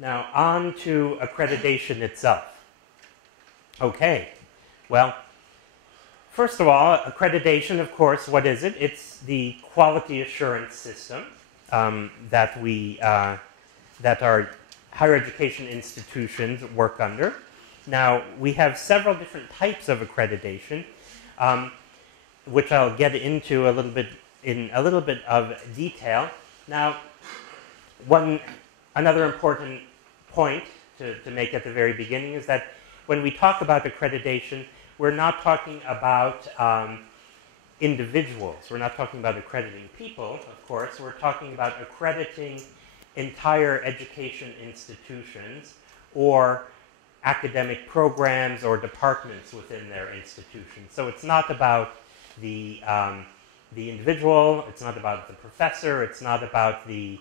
Now, on to accreditation itself. Okay, well, first of all, accreditation, of course, what is it? It's the quality assurance system that our higher education institutions work under. Now, we have several different types of accreditation, which I'll get into a little bit in a little bit of detail. Now, another important point to make at the very beginning is that when we talk about accreditation, we're not talking about individuals. We're not talking about accrediting people, of course. We're talking about accrediting entire education institutions or academic programs or departments within their institution. So it's not about the individual, it's not about the professor, it's not about the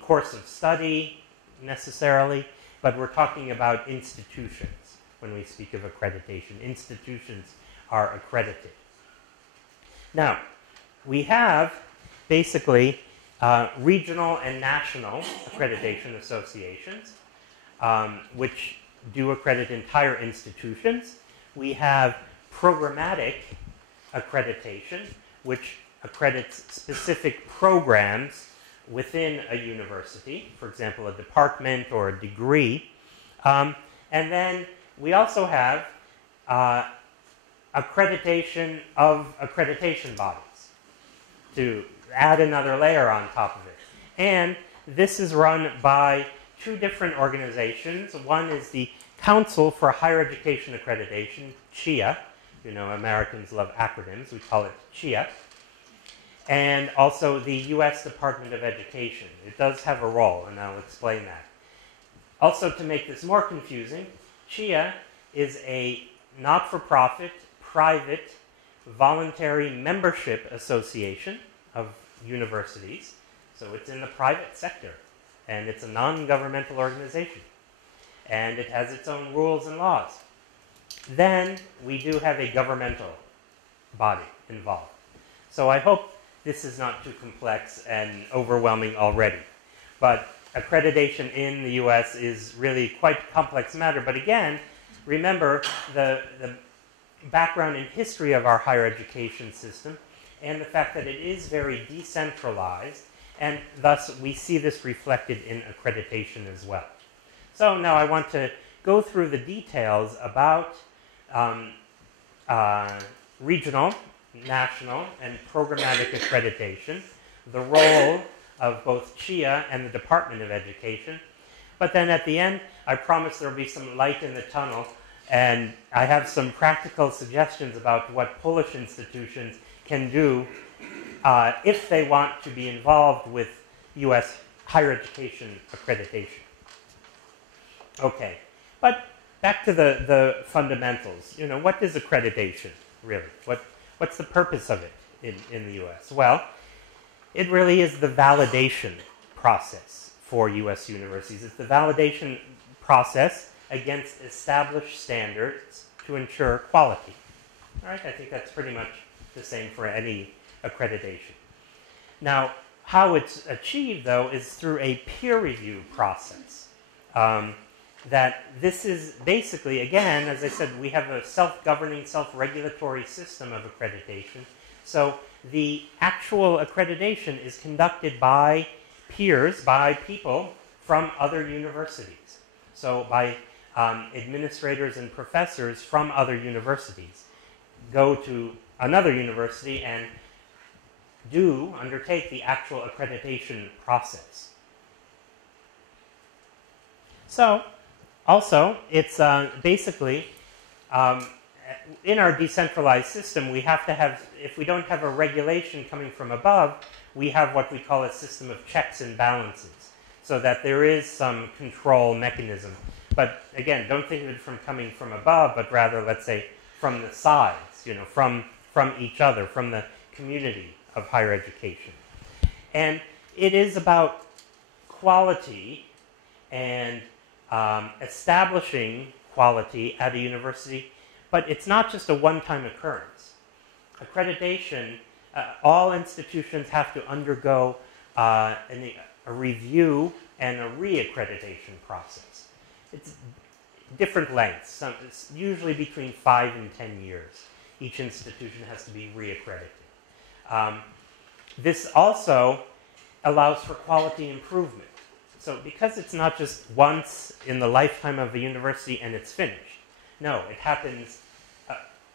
course of study necessarily, but we're talking about institutions when we speak of accreditation. Institutions are accredited. Now, we have basically regional and national accreditation associations, which do accredit entire institutions. We have programmatic accreditation, which accredits specific programs within a university, for example, a department or a degree. And then we also have accreditation of accreditation bodies, to add another layer on top of it. And this is run by two different organizations. One is the Council for Higher Education Accreditation, CHIA. You know, Americans love acronyms. We call it CHIA. And also the U.S. Department of Education. It does have a role, and I'll explain that. Also, to make this more confusing, CHIA is a not-for-profit, private, voluntary membership association of universities. So it's in the private sector, and it's a non-governmental organization. And it has its own rules and laws. Then we do have a governmental body involved. So I hope this is not too complex and overwhelming already. But accreditation in the US is really quite a complex matter. But again, remember the background and history of our higher education system and the fact that it is very decentralized, and thus we see this reflected in accreditation as well. So now I want to go through the details about regional, national, and programmatic accreditation, the role of both CHIA and the Department of Education. But then at the end, I promise there will be some light in the tunnel, and I have some practical suggestions about what Polish institutions can do if they want to be involved with U.S. higher education accreditation. Okay, but back to the fundamentals. You know, what is accreditation, really? What's the purpose of it in the U.S.? Well, it really is the validation process for U.S. universities. It's the validation process against established standards to ensure quality. All right, I think that's pretty much the same for any accreditation. Now, how it's achieved, though, is through a peer review process. That this is basically, again, as I said, we have a self-governing, self-regulatory system of accreditation. So the actual accreditation is conducted by peers, by people from other universities. So by administrators and professors from other universities go to another university and undertake the actual accreditation process. So also, it's basically, in our decentralized system, we have to have, if we don't have a regulation coming from above, we have what we call a system of checks and balances, so that there is some control mechanism. But again, don't think of it from coming from above, but rather, let's say, from the sides, you know, from each other, from the community of higher education. And it is about quality and establishing quality at a university, but it's not just a one-time occurrence. Accreditation, all institutions have to undergo a review and a re-accreditation process. It's different lengths, it's usually between 5 and 10 years. Each institution has to be re-accredited. This also allows for quality improvement. So because it's not just once in the lifetime of a university and it's finished. No, it happens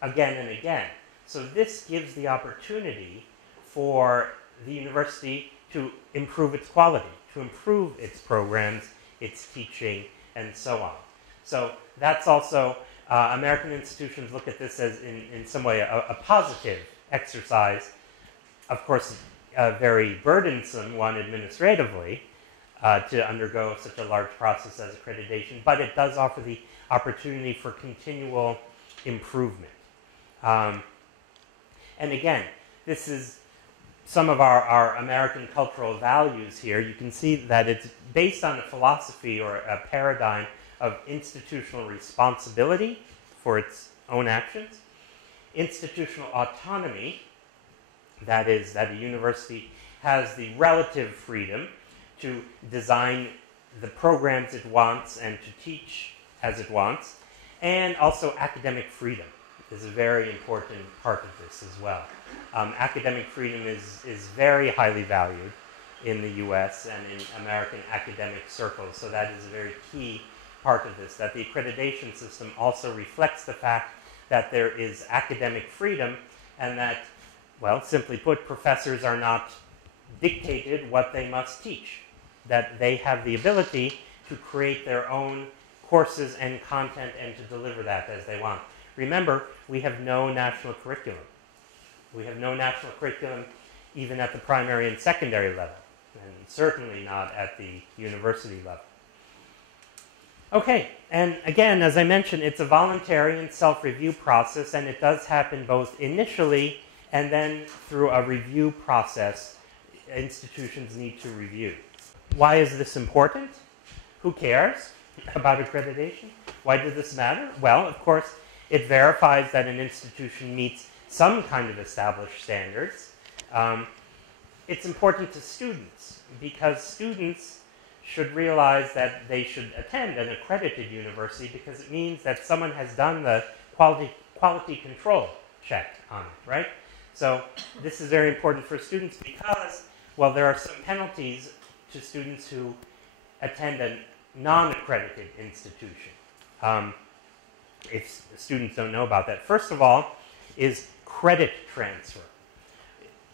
again and again. So this gives the opportunity for the university to improve its quality, to improve its programs, its teaching, and so on. So that's also, American institutions look at this as in some way a positive exercise. Of course, a very burdensome one administratively to undergo such a large process as accreditation, but it does offer the opportunity for continual improvement. And again, this is some of our American cultural values here. You can see that it's based on a philosophy or a paradigm of institutional responsibility for its own actions, institutional autonomy, that is, that a university has the relative freedom to design the programs it wants and to teach as it wants, and also academic freedom is a very important part of this as well. Academic freedom is very highly valued in the US and in American academic circles, so that is a very key part of this, that the accreditation system also reflects the fact that there is academic freedom and that, well, simply put, professors are not dictated what they must teach, that they have the ability to create their own courses and content and to deliver that as they want. Remember, we have no national curriculum. We have no national curriculum even at the primary and secondary level, and certainly not at the university level. Okay, and again, as I mentioned, it's a voluntary and self-review process, and it does happen both initially and then through a review process. Institutions need to review. Why is this important? Who cares about accreditation? Why does this matter? Well, of course, it verifies that an institution meets some kind of established standards. It's important to students because students should realize that they should attend an accredited university because it means that someone has done the quality control check on it, right? So this is very important for students because, well, there are some penalties to students who attend a non-accredited institution. If students don't know about that, first of all, is credit transfer.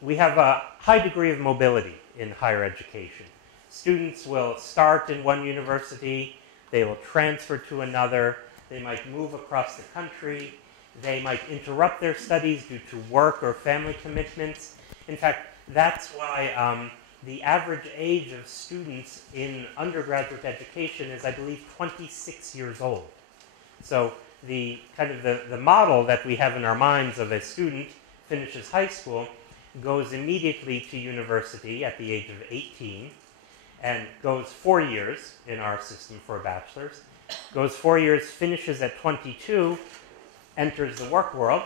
We have a high degree of mobility in higher education. Students will start in one university, they will transfer to another, they might move across the country, they might interrupt their studies due to work or family commitments. In fact, that's why the average age of students in undergraduate education is, I believe, 26 years old. So the kind of the model that we have in our minds of a student finishes high school, goes immediately to university at the age of 18, and goes 4 years in our system for a bachelor's, goes 4 years, finishes at 22, enters the work world.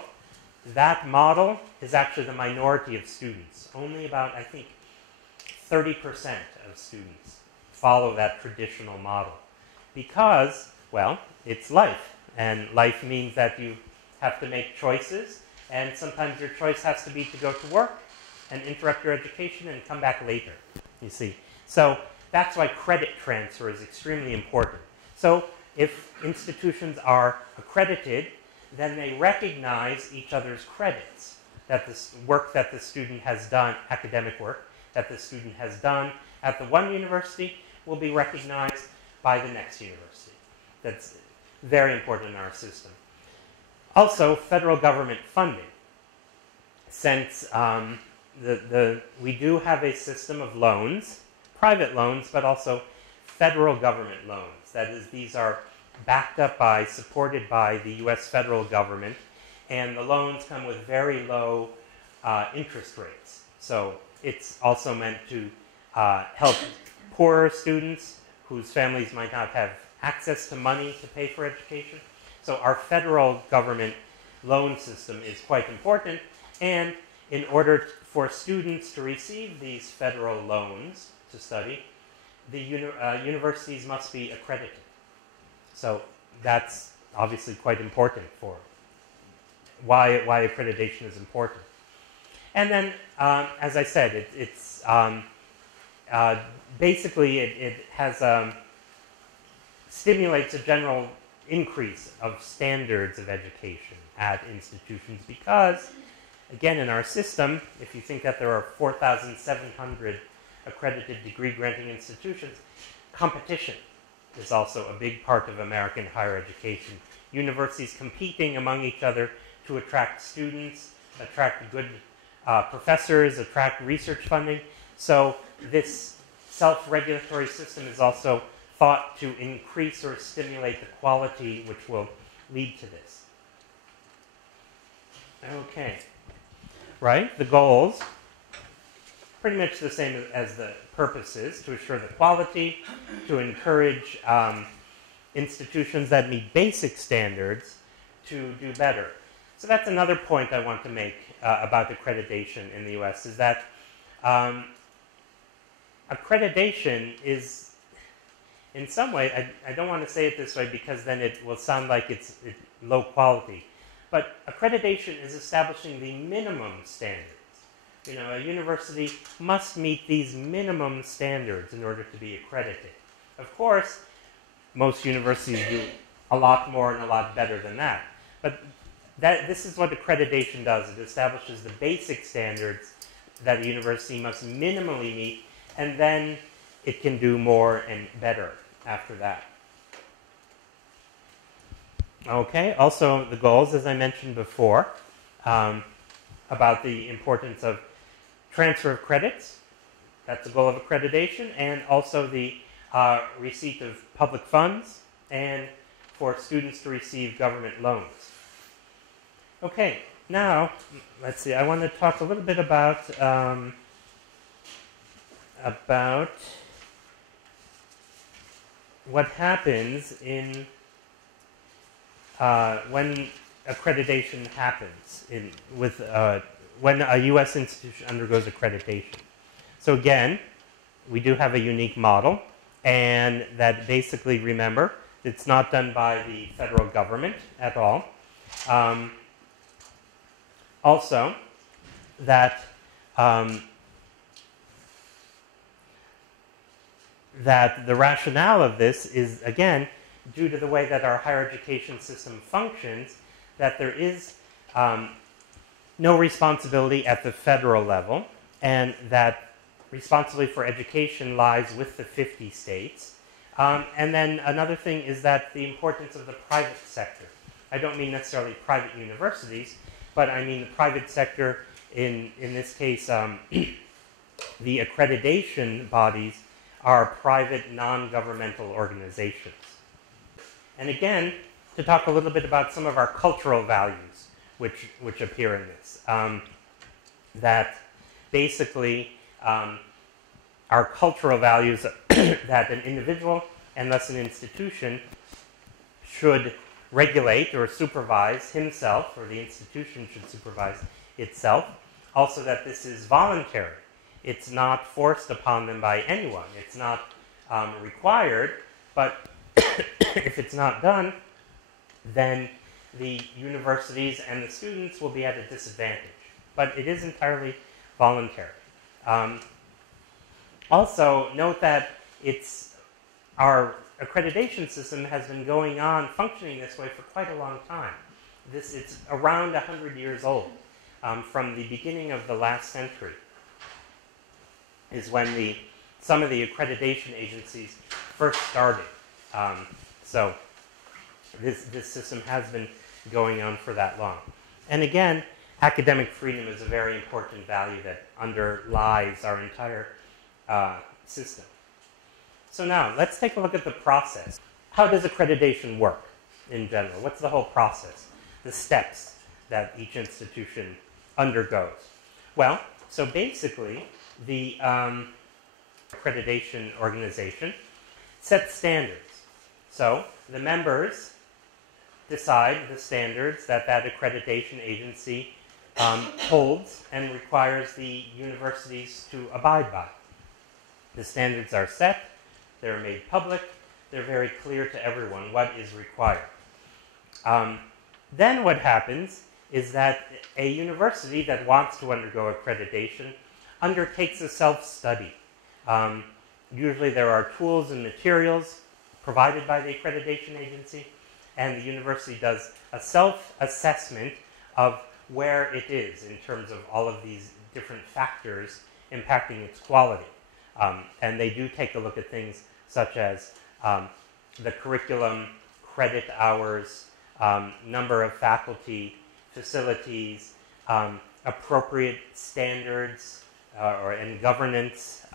That model is actually the minority of students. Only about, I think, 30% of students follow that traditional model because, well, it's life. And life means that you have to make choices, and sometimes your choice has to be to go to work and interrupt your education and come back later, you see. So that's why credit transfer is extremely important. So if institutions are accredited, then they recognize each other's credits, that the work that the student has done, academic work, that the student has done at the one university will be recognized by the next university. That's very important in our system. Also, federal government funding. Since we do have a system of loans, private loans, but also federal government loans. That is, these are backed up by, supported by the US federal government, and the loans come with very low interest rates. So it's also meant to help poorer students whose families might not have access to money to pay for education. So our federal government loan system is quite important, and in order for students to receive these federal loans to study, the universities must be accredited. So that's obviously quite important for why accreditation is important. And then, as I said, it's basically it has stimulates a general increase of standards of education at institutions because, again, in our system, if you think that there are 4,700 accredited degree-granting institutions, competition is also a big part of American higher education. Universities competing among each other to attract students, attract good professors, attract research funding. So this self-regulatory system is also thought to increase or stimulate the quality which will lead to this. Okay. Right? The goals, pretty much the same as the purposes, to assure the quality, to encourage institutions that meet basic standards to do better. So that's another point I want to make about accreditation in the US, is that accreditation is, in some way, I don't want to say it this way because then it will sound like it's low quality, but accreditation is establishing the minimum standards. You know, a university must meet these minimum standards in order to be accredited. Of course, most universities do a lot more and a lot better than that. But this is what accreditation does. It establishes the basic standards that a university must minimally meet, and then it can do more and better after that. Okay, also the goals, as I mentioned before, about the importance of transfer of credits. That's the goal of accreditation, and also the receipt of public funds, and for students to receive government loans. Okay, now, let's see, I want to talk a little bit about what happens in when accreditation happens when a U.S. institution undergoes accreditation. So again, we do have a unique model, and that basically, remember, it's not done by the federal government at all. Also, that that the rationale of this is, again, due to the way that our higher education system functions, that there is no responsibility at the federal level, and that responsibility for education lies with the 50 states. And then another thing is that the importance of the private sector. I don't mean necessarily private universities, but I mean the private sector, in this case, the accreditation bodies are private non-governmental organizations. And again, to talk a little bit about some of our cultural values which appear in this. That basically our cultural values that an individual and thus an institution should regulate or supervise himself, or the institution should supervise itself. Also that this is voluntary. It's not forced upon them by anyone. It's not required, but if it's not done, then the universities and the students will be at a disadvantage. But it is entirely voluntary. Also, note that our accreditation system has been going on, functioning this way for quite a long time. It's around 100 years old. From the beginning of the last century is when some of the accreditation agencies first started. So this system has been going on for that long. And again, academic freedom is a very important value that underlies our entire system. So now, let's take a look at the process. How does accreditation work in general? What's the whole process? The steps that each institution undergoes. Well, so basically, the accreditation organization sets standards. So the members decide the standards that accreditation agency holds and requires the universities to abide by. The standards are set they're made public, they're very clear to everyone what is required. Then what happens is that a university that wants to undergo accreditation undertakes a self-study. Usually there are tools and materials provided by the accreditation agency, and the university does a self-assessment of where it is in terms of all of these different factors impacting its quality. And they do take a look at things such as the curriculum, credit hours, number of faculty, facilities, appropriate standards and governance,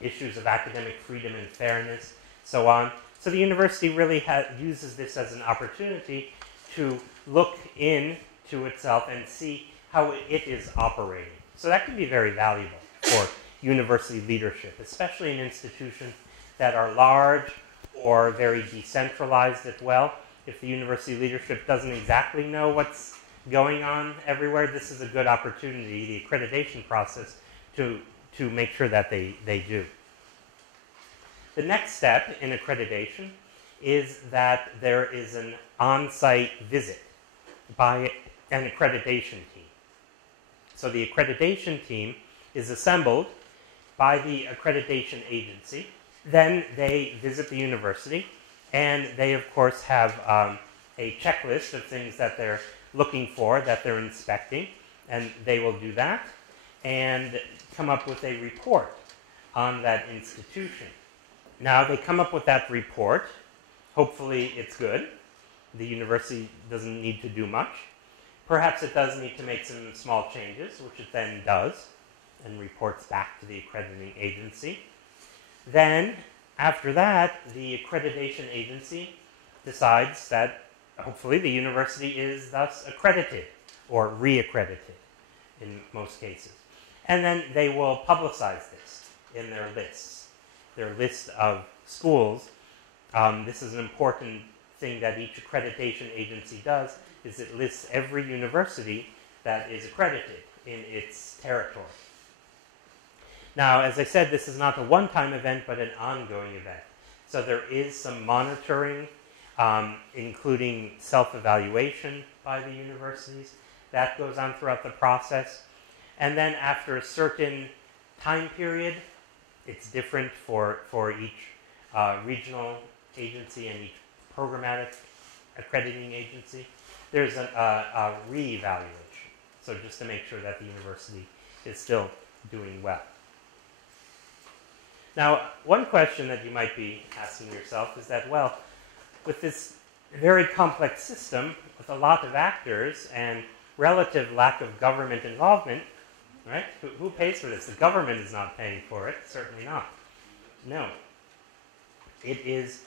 issues of academic freedom and fairness, so on. So the university really uses this as an opportunity to look into itself and see how it is operating. So that can be very valuable for university leadership, especially in institutions that are large or very decentralized as well. If the university leadership doesn't exactly know what's going on everywhere, this is a good opportunity, the accreditation process, to make sure that they do. The next step in accreditation is that there is an on-site visit by an accreditation team. So the accreditation team is assembled by the accreditation agency. Then they visit the university, and they, of course, have a checklist of things that they're looking for, that they're inspecting, and they will do that and come up with a report on that institution. Now, they come up with that report. Hopefully, it's good. The university doesn't need to do much. Perhaps it does need to make some small changes, which it then does, and reports back to the accrediting agency. Then, after that, the accreditation agency decides that hopefully the university is thus accredited or re-accredited in most cases. And then they will publicize this in their lists, their list of schools. This is an important thing that each accreditation agency does, is it lists every university that is accredited in its territory. Now, as I said, this is not a one-time event, but an ongoing event. So there is some monitoring, including self-evaluation by the universities. That goes on throughout the process. And then after a certain time period, it's different for each regional agency and each programmatic accrediting agency, there's a re-evaluation. So just to make sure that the university is still doing well. Now, one question that you might be asking yourself is that, well, with this very complex system, with a lot of actors and relative lack of government involvement, right? Who pays for this? The government is not paying for it, certainly not. No. It is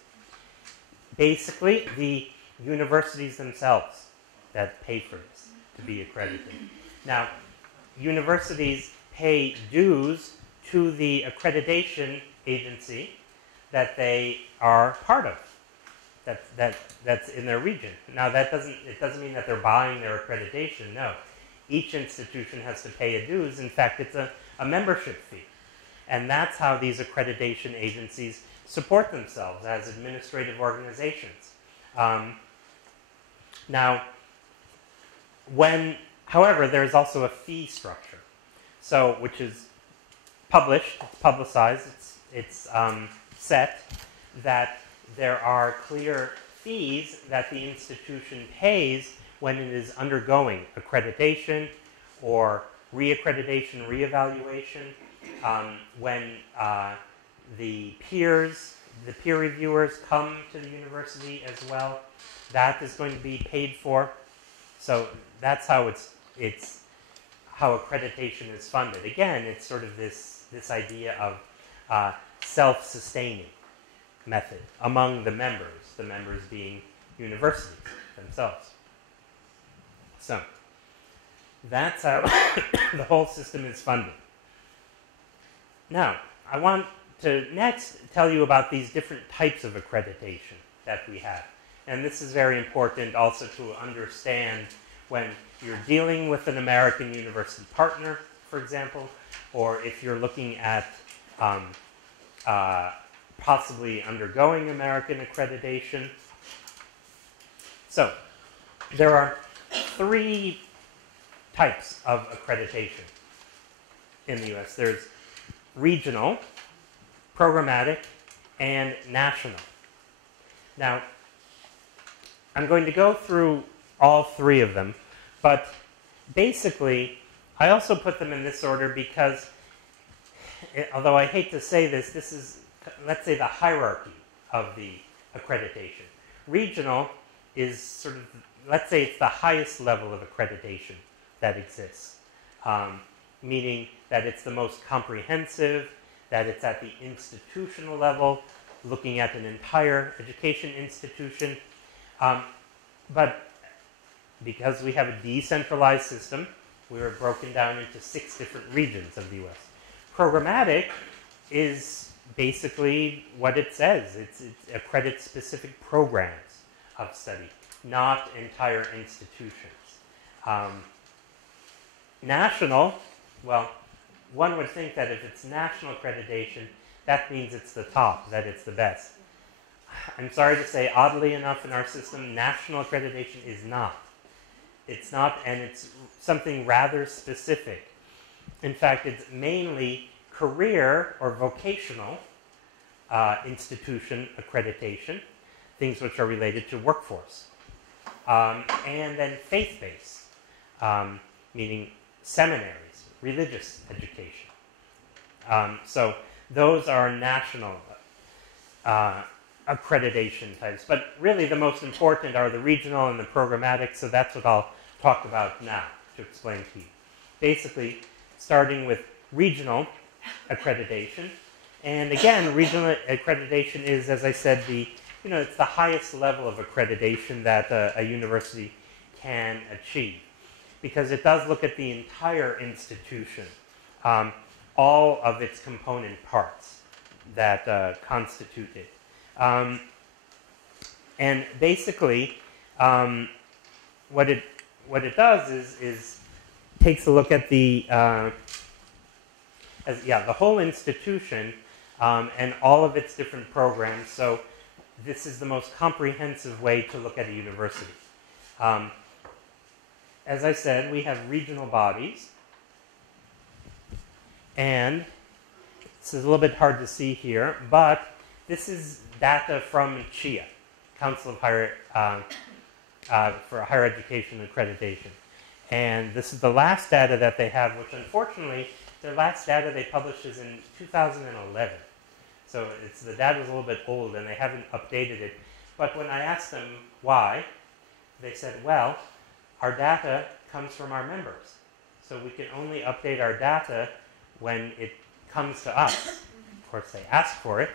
basically the universities themselves that pay for this to be accredited. Now, universities pay dues to the accreditation agency that they are part of, that's in their region. Now, it doesn't mean that they're buying their accreditation, no. Each institution has to pay a dues. In fact, it's a membership fee. And that's how these accreditation agencies support themselves as administrative organizations. However, there's also a fee structure, so which is published, it's publicized, it's set that there are clear fees that the institution pays when it is undergoing accreditation or re-accreditation, re-evaluation, when the peer reviewers come to the university as well. That is going to be paid for. So that's how it's how accreditation is funded. Again, it's sort of this idea of self-sustaining method among the members being universities themselves. So that's how the whole system is funded. Now, I want to next tell you about these different types of accreditation that we have. And this is very important also to understand when you're dealing with an American university partner, for example, or if you're looking at possibly undergoing American accreditation. So, there are 3 types of accreditation in the US. There's regional, programmatic, and national. Now, I'm going to go through all 3 of them, but basically, I also put them in this order because, although I hate to say this, this is, let's say, the hierarchy of the accreditation. Regional is sort of, let's say it's the highest level of accreditation that exists, meaning that it's the most comprehensive, that it's at the institutional level, looking at an entire education institution. But because we have a decentralized system, we were broken down into 6 different regions of the US. Programmatic is basically what it says. It accredits specific programs of study, not entire institutions. National, well, one would think that if it's national accreditation, that means it's the top, that it's the best. I'm sorry to say, oddly enough, in our system, national accreditation is not. It's not, and it's something rather specific. In fact, it's mainly career or vocational institution accreditation, things which are related to workforce. And then faith-based, meaning seminaries, religious education. So those are national accreditation types. But really the most important are the regional and the programmatic, so that's what I'll talk about now to explain to you. Basically, starting with regional accreditation. And again, regional accreditation is, as I said, it's the highest level of accreditation that a university can achieve, because it does look at the entire institution, all of its component parts that constitute it. And basically, what it does is takes a look at the whole institution and all of its different programs. So this is the most comprehensive way to look at a university. As I said, we have regional bodies, and this is a little bit hard to see here, but this is data from CHIA, Council of for Higher Education Accreditation. And this is the last data that they have, which unfortunately, their last data they published is in 2011. So the data is a little bit old and they haven't updated it. But when I asked them why, they said, well, our data comes from our members. So we can only update our data when it comes to us. Of course, they ask for it,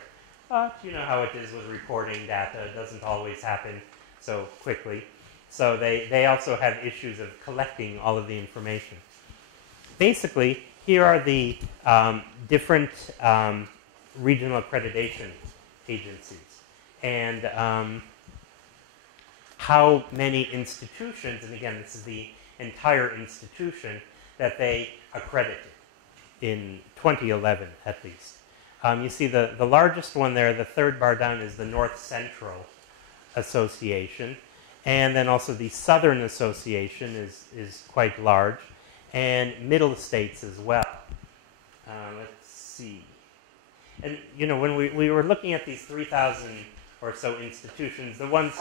but you know how it is with reporting data. It doesn't always happen so quickly. So they also have issues of collecting all of the information. Basically, here are the different regional accreditation agencies and how many institutions, and again, this is the entire institution, that they accredited in 2011 at least. You see the largest one there, the third bar down, is the North Central Association. And then also the Southern Association is quite large. And Middle States as well. Let's see. And, when we were looking at these 3,000 or so institutions, the ones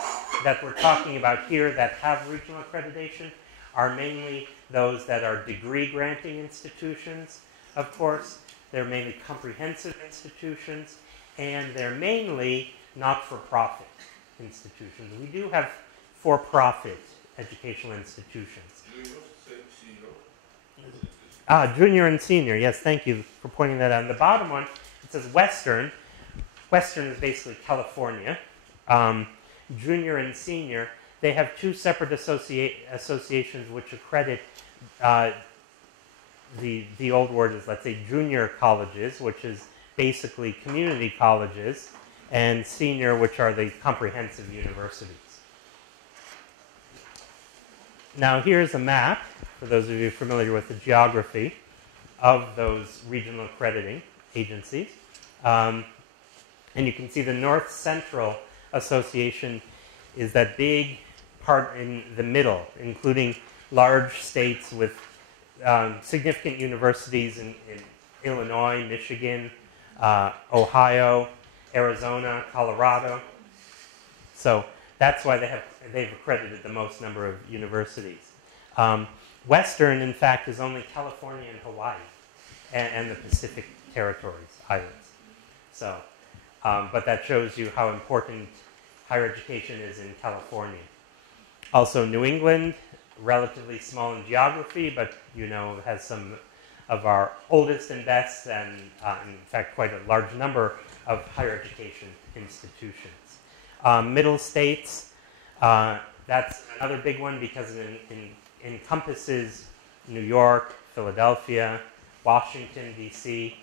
that we're talking about here that have regional accreditation are mainly those that are degree-granting institutions, of course. They're mainly comprehensive institutions, and they're mainly not-for-profit institutions. We do have for-profit educational institutions. Junior and senior, yes, thank you for pointing that out. And the bottom one, it says Western. Western is basically California. Junior and senior, they have 2 separate associations which accredit the old word is, let's say, junior colleges, which is basically community colleges, and senior, which are the comprehensive universities. Now here's a map, for those of you familiar with the geography of those regional accrediting agencies. And And you can see the North Central Association is that big part in the middle, including large states with significant universities in Illinois, Michigan, Ohio, Arizona, Colorado. So that's why they've accredited the most number of universities. Western, in fact, is only California and Hawaii, and the Pacific Territories, islands. So, but that shows you how important higher education is in California. Also, New England, relatively small in geography, but has some of our oldest and best, and in fact, quite a large number of higher education institutions. Middle states, that's another big one because it encompasses New York, Philadelphia, Washington, D.C.,